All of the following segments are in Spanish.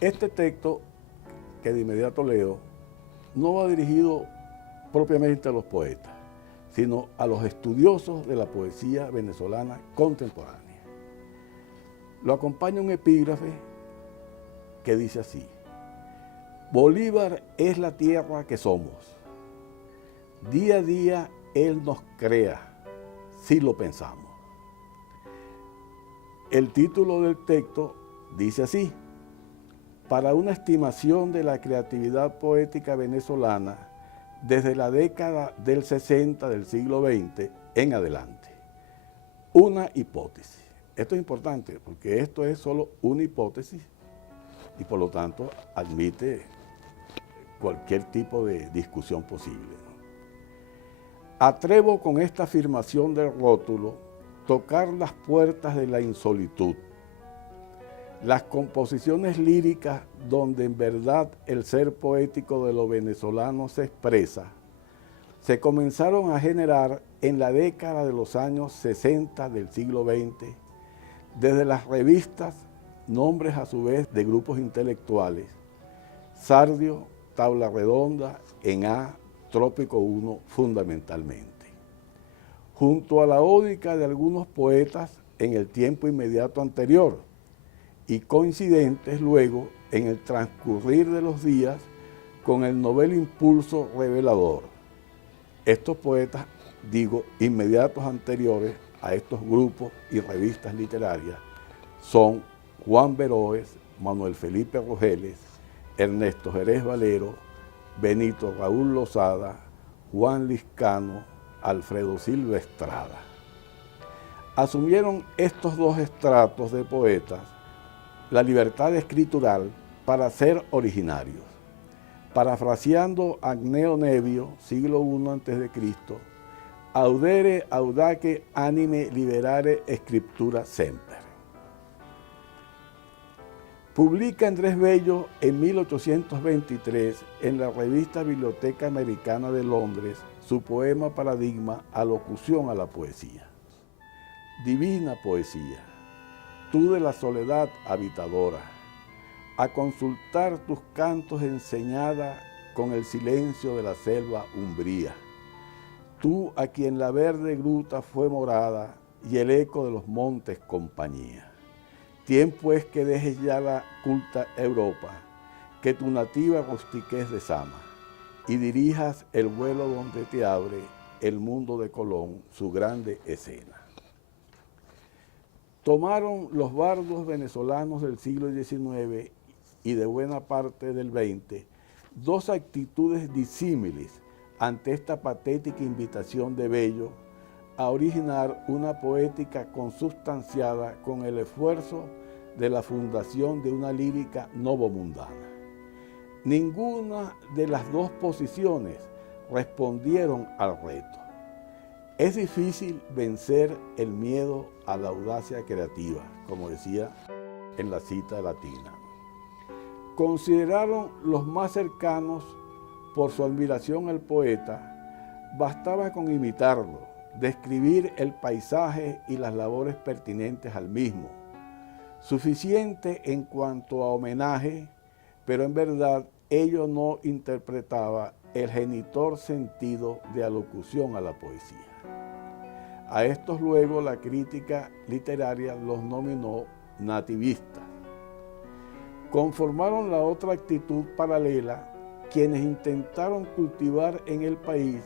Este texto, que de inmediato leo, no va dirigido propiamente a los poetas, sino a los estudiosos de la poesía venezolana contemporánea. Lo acompaña un epígrafe que dice así: Bolívar es la tierra que somos. Día a día él nos crea, si lo pensamos. El título del texto dice así: para una estimación de la creatividad poética venezolana desde la década del 60 del siglo XX en adelante. Una hipótesis. Esto es importante porque esto es solo una hipótesis y por lo tanto admite cualquier tipo de discusión posible, ¿no? Atrevo con esta afirmación del rótulo tocar las puertas de la insolitud. Las composiciones líricas donde en verdad el ser poético de los venezolanos se expresa, se comenzaron a generar en la década de los años 60 del siglo XX, desde las revistas, nombres a su vez de grupos intelectuales, Sardio, Tabla Redonda, En A, Trópico 1 fundamentalmente. Junto a la ódica de algunos poetas en el tiempo inmediato anterior, y coincidentes luego en el transcurrir de los días con el novel impulso revelador. Estos poetas, digo, inmediatos anteriores a estos grupos y revistas literarias, son Juan Beroes, Manuel Felipe Rogeles, Ernesto Jerez Valero, Benito Raúl Lozada, Juan Liscano, Alfredo Silva Estrada. Asumieron estos dos estratos de poetas la libertad escritural para ser originarios. Parafraseando a Agneo Nevio, siglo I a.C., audere audace anime liberare scriptura semper. Publica Andrés Bello en 1823 en la revista Biblioteca Americana de Londres su poema paradigma Alocución a la poesía. Divina poesía, tú de la soledad habitadora, a consultar tus cantos enseñada con el silencio de la selva umbría. Tú a quien la verde gruta fue morada y el eco de los montes compañía. Tiempo es que dejes ya la culta Europa, que tu nativa rustiquez desama, y dirijas el vuelo donde te abre el mundo de Colón, su grande escena. Tomaron los bardos venezolanos del siglo XIX y de buena parte del XX dos actitudes disímiles ante esta patética invitación de Bello a originar una poética consubstanciada con el esfuerzo de la fundación de una lírica novomundana. Ninguna de las dos posiciones respondieron al reto. Es difícil vencer el miedo a la audacia creativa, como decía en la cita latina. Consideraron los más cercanos por su admiración al poeta, bastaba con imitarlo, describir el paisaje y las labores pertinentes al mismo. Suficiente en cuanto a homenaje, pero en verdad ello no interpretaba el genitor sentido de alocución a la poesía. A estos luego la crítica literaria los nominó nativistas. Conformaron la otra actitud paralela quienes intentaron cultivar en el país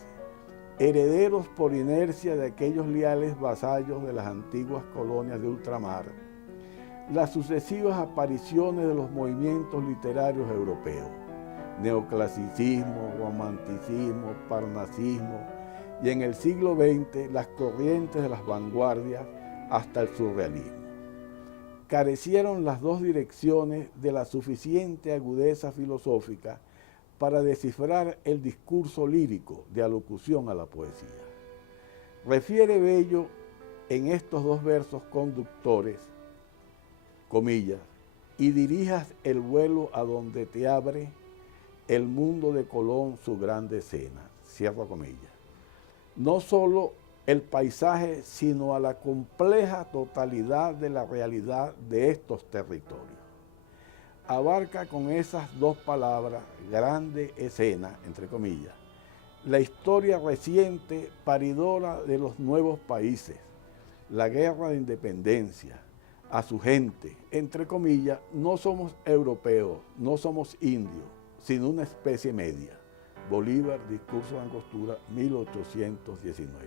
herederos por inercia de aquellos leales vasallos de las antiguas colonias de ultramar, las sucesivas apariciones de los movimientos literarios europeos, neoclasicismo, romanticismo, parnasismo, y en el siglo XX las corrientes de las vanguardias hasta el surrealismo. Carecieron las dos direcciones de la suficiente agudeza filosófica para descifrar el discurso lírico de alocución a la poesía. Refiere Bello en estos dos versos conductores, comillas, y dirijas el vuelo a donde te abre el mundo de Colón su grande escena, cierro comillas. No solo el paisaje, sino a la compleja totalidad de la realidad de estos territorios. abarca con esas dos palabras, grande escena, entre comillas, la historia reciente paridora de los nuevos países, la guerra de independencia, a su gente, entre comillas, no somos europeos, no somos indios, sino una especie media. Bolívar, Discurso de Angostura, 1819.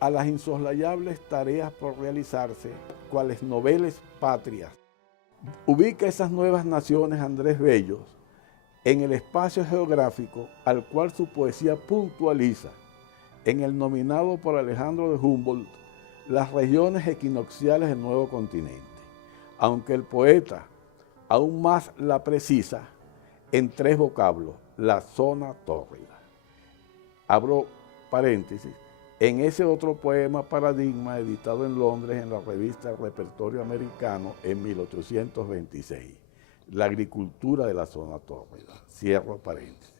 A las insoslayables tareas por realizarse, cuales noveles patrias, ubica esas nuevas naciones Andrés Bello en el espacio geográfico al cual su poesía puntualiza, en el nominado por Alejandro de Humboldt, las regiones equinocciales del nuevo continente, aunque el poeta aún más la precisa en tres vocablos, la zona tórrida. Abro paréntesis, en ese otro poema Paradigma, editado en Londres en la revista Repertorio Americano en 1826, la agricultura de la zona tórrida, cierro paréntesis.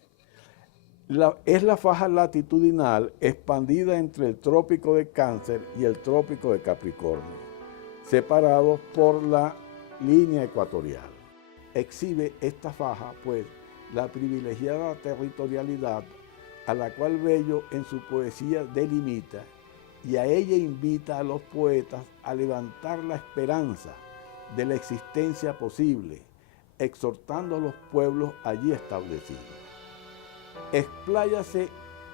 Es la faja latitudinal expandida entre el trópico de Cáncer y el trópico de Capricornio, separados por la línea ecuatorial. Exhibe esta faja, pues, la privilegiada territorialidad a la cual Bello en su poesía delimita, y a ella invita a los poetas a levantar la esperanza de la existencia posible, exhortando a los pueblos allí establecidos. Expláyase,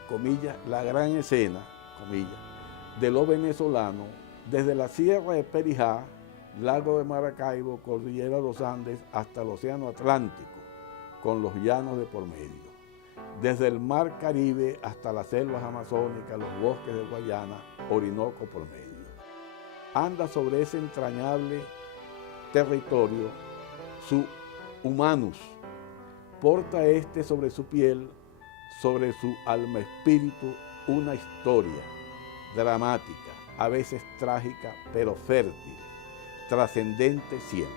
comillas, la gran escena, comillas, de lo venezolano, desde la Sierra de Perijá, Lago de Maracaibo, Cordillera de los Andes, hasta el Océano Atlántico, con los llanos de por medio. Desde el Mar Caribe hasta las selvas amazónicas, los bosques de Guayana, Orinoco por medio. Anda sobre ese entrañable territorio su humanus, porta este sobre su piel, sobre su alma espíritu, una historia dramática, a veces trágica, pero fértil, trascendente siempre,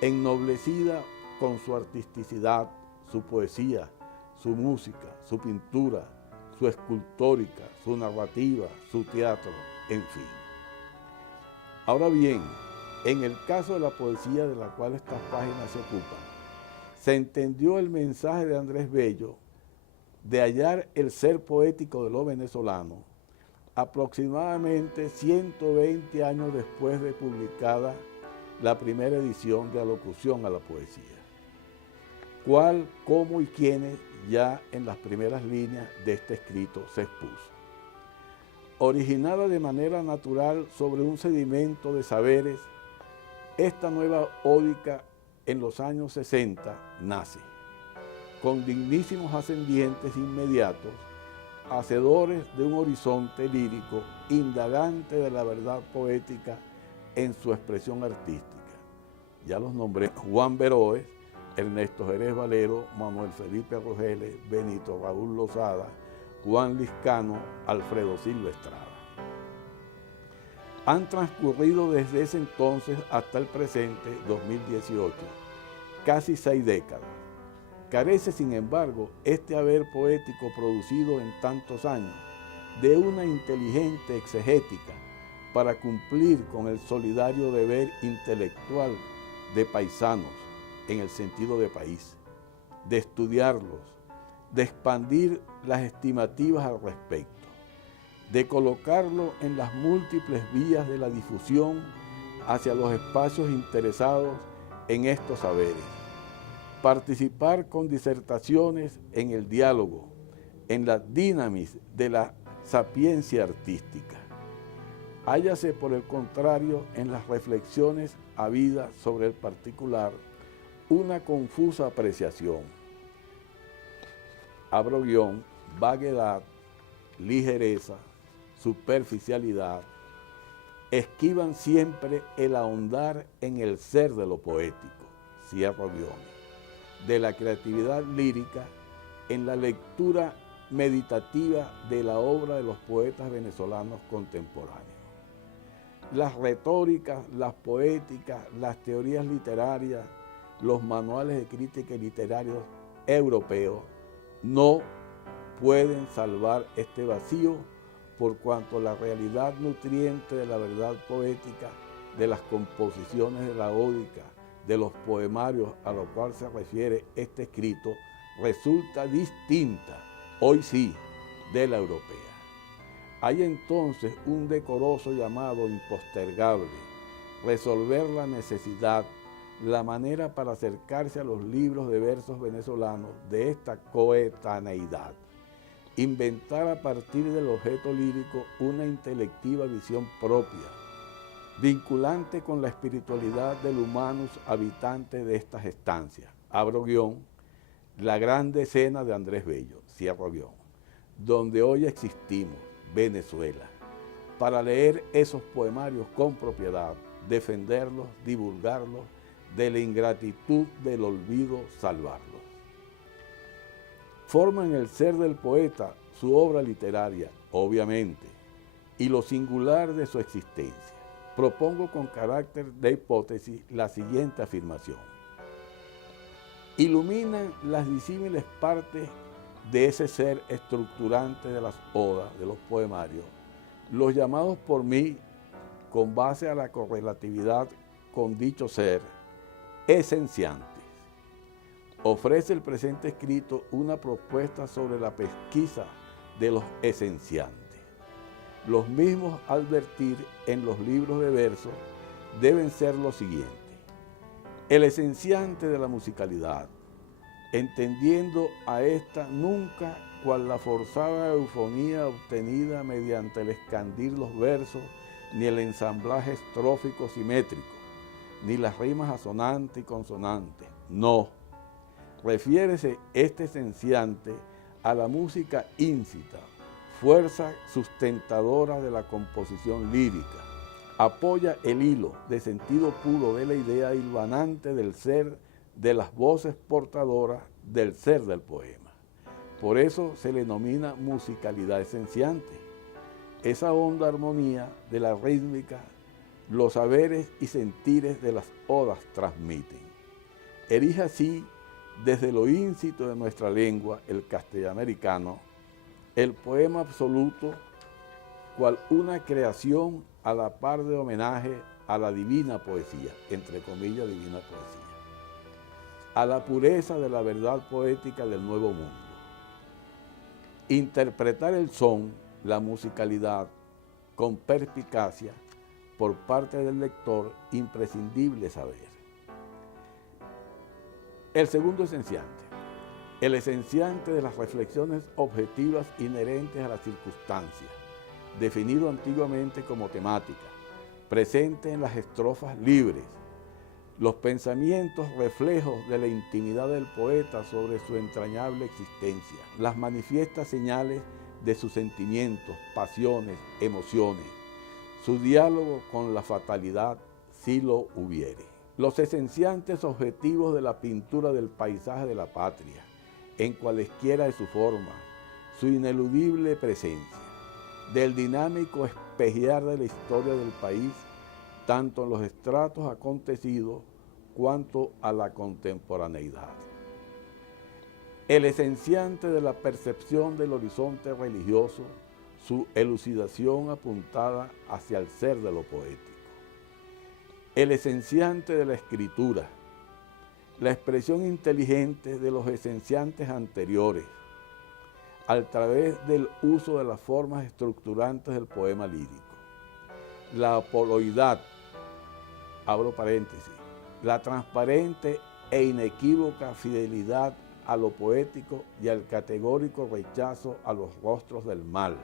ennoblecida con su artisticidad, su poesía, su música, su pintura, su escultórica, su narrativa, su teatro, en fin. Ahora bien, en el caso de la poesía de la cual estas páginas se ocupan, se entendió el mensaje de Andrés Bello de hallar el ser poético de lo venezolano aproximadamente 120 años después de publicada la primera edición de Alocución a la Poesía. ¿Cuál, cómo y quiénes? Ya en las primeras líneas de este escrito se expuso. Originada de manera natural sobre un sedimento de saberes, esta nueva ódica en los años 60 nace, con dignísimos ascendientes inmediatos, hacedores de un horizonte lírico, indagante de la verdad poética en su expresión artística. Ya los nombré: Juan Beroes, Ernesto Jerez Valero, Manuel Felipe Rogeles, Benito Raúl Lozada, Juan Liscano, Alfredo Silva Estrada. Han transcurrido desde ese entonces hasta el presente, 2018, casi 6 décadas. Carece, sin embargo, este haber poético producido en tantos años de una inteligente exegética para cumplir con el solidario deber intelectual de paisanos, en el sentido de país, de estudiarlos, de expandir las estimativas al respecto, de colocarlo en las múltiples vías de la difusión hacia los espacios interesados en estos saberes, participar con disertaciones en el diálogo, en la dinamis de la sapiencia artística. Hállase, por el contrario, en las reflexiones habidas sobre el particular, una confusa apreciación. Abro guión, vaguedad, ligereza, superficialidad, esquivan siempre el ahondar en el ser de lo poético, cierro guión, de la creatividad lírica en la lectura meditativa de la obra de los poetas venezolanos contemporáneos. Las retóricas, las poéticas, las teorías literarias, los manuales de crítica literarios europeos no pueden salvar este vacío, por cuanto la realidad nutriente de la verdad poética, de las composiciones de la ódica, de los poemarios a los cuales se refiere este escrito resulta distinta, hoy sí, de la europea. Hay entonces un decoroso llamado impostergable, resolver la necesidad, la manera para acercarse a los libros de versos venezolanos de esta coetaneidad, inventar a partir del objeto lírico una intelectiva visión propia, vinculante con la espiritualidad del humanus habitante de estas estancias. Abro guión, la grande escena de Andrés Bello, cierro guión, donde hoy existimos, Venezuela, para leer esos poemarios con propiedad, defenderlos, divulgarlos, de la ingratitud del olvido salvarlos. Forman el ser del poeta su obra literaria, obviamente, y lo singular de su existencia. Propongo con carácter de hipótesis la siguiente afirmación. Iluminan las disímiles partes de ese ser estructurante de las odas, de los poemarios, los llamados por mí, con base a la correlatividad con dicho ser, esenciantes. Ofrece el presente escrito una propuesta sobre la pesquisa de los esenciantes. Los mismos advertir en los libros de verso deben ser los siguientes. El esenciante de la musicalidad, entendiendo a esta nunca cual la forzada eufonía obtenida mediante el escandir los versos, ni el ensamblaje estrófico simétrico, ni las rimas asonantes y consonantes. No, refiérese este esenciante a la música íncita, fuerza sustentadora de la composición lírica. Apoya el hilo de sentido puro de la idea hilvanante del ser, de las voces portadoras del ser del poema. Por eso se le denomina musicalidad esenciante. Esa honda armonía de la rítmica, los saberes y sentires de las odas transmiten. Erige así, desde lo íncito de nuestra lengua, el castellanoamericano, el poema absoluto, cual una creación a la par de homenaje a la divina poesía, entre comillas, divina poesía, a la pureza de la verdad poética del Nuevo Mundo. Interpretar el son, la musicalidad, con perspicacia, por parte del lector, imprescindible saber. El segundo esenciante. El esenciante de las reflexiones objetivas inherentes a las circunstancias, definido antiguamente como temática, presente en las estrofas libres, los pensamientos reflejos de la intimidad del poeta sobre su entrañable existencia, las manifiestas señales de sus sentimientos, pasiones, emociones, su diálogo con la fatalidad, si lo hubiere. Los esenciantes objetivos de la pintura del paisaje de la patria, en cualesquiera de su forma, su ineludible presencia, del dinámico espejear de la historia del país, tanto en los estratos acontecidos cuanto a la contemporaneidad. El esenciante de la percepción del horizonte religioso, su elucidación apuntada hacia el ser de lo poético. El esenciante de la escritura, la expresión inteligente de los esenciantes anteriores, a través del uso de las formas estructurantes del poema lírico. La apoloidad, abro paréntesis, la transparente e inequívoca fidelidad a lo poético y al categórico rechazo a los rostros del mal,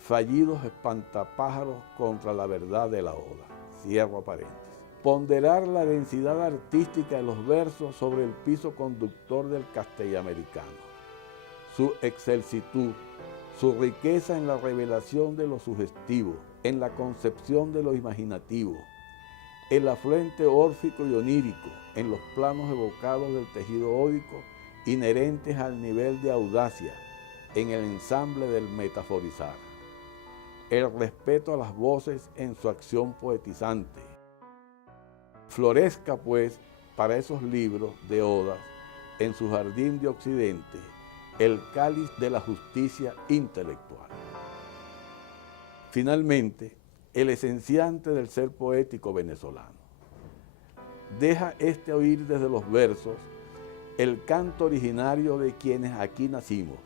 fallidos espantapájaros contra la verdad de la oda. Cierro paréntesis. Ponderar la densidad artística de los versos sobre el piso conductor del castellamericano, su excelsitud, su riqueza en la revelación de lo sugestivo, en la concepción de lo imaginativo, el afluente órfico y onírico, en los planos evocados del tejido ódico, inherentes al nivel de audacia, en el ensamble del metaforizar. El respeto a las voces en su acción poetizante. Florezca, pues, para esos libros de odas, en su jardín de occidente, el cáliz de la justicia intelectual. Finalmente, el esenciante del ser poético venezolano. deja este oír desde los versos el canto originario de quienes aquí nacimos,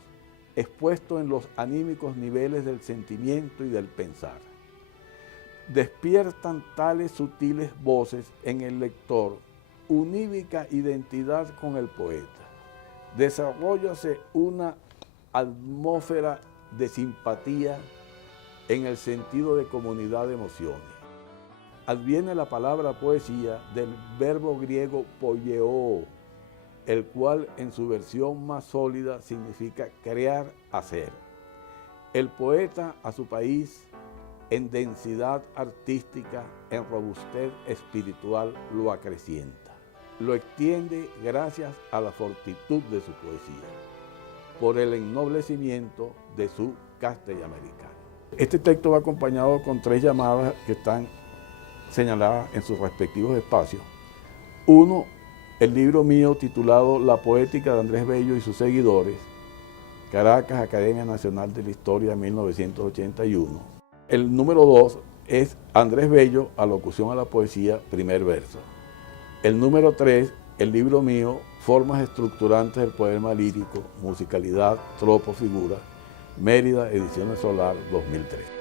expuesto en los anímicos niveles del sentimiento y del pensar. Despiertan tales sutiles voces en el lector unívoca identidad con el poeta. Desarróllase una atmósfera de simpatía en el sentido de comunidad de emociones. Adviene la palabra poesía del verbo griego poieo, el cual en su versión más sólida significa crear, hacer. El poeta a su país, en densidad artística, en robustez espiritual, lo acrecienta. Lo extiende gracias a la fortitud de su poesía, por el ennoblecimiento de su castellamericano. Este texto va acompañado con 3 llamadas que están señaladas en sus respectivos espacios. Uno, el libro mío titulado La poética de Andrés Bello y sus seguidores, Caracas, Academia Nacional de la Historia, 1981. El número 2 es Andrés Bello, Alocución a la Poesía, primer verso. El número 3, el libro mío, Formas estructurantes del poema lírico, musicalidad, tropo, figura, Mérida, Ediciones Solar, 2003.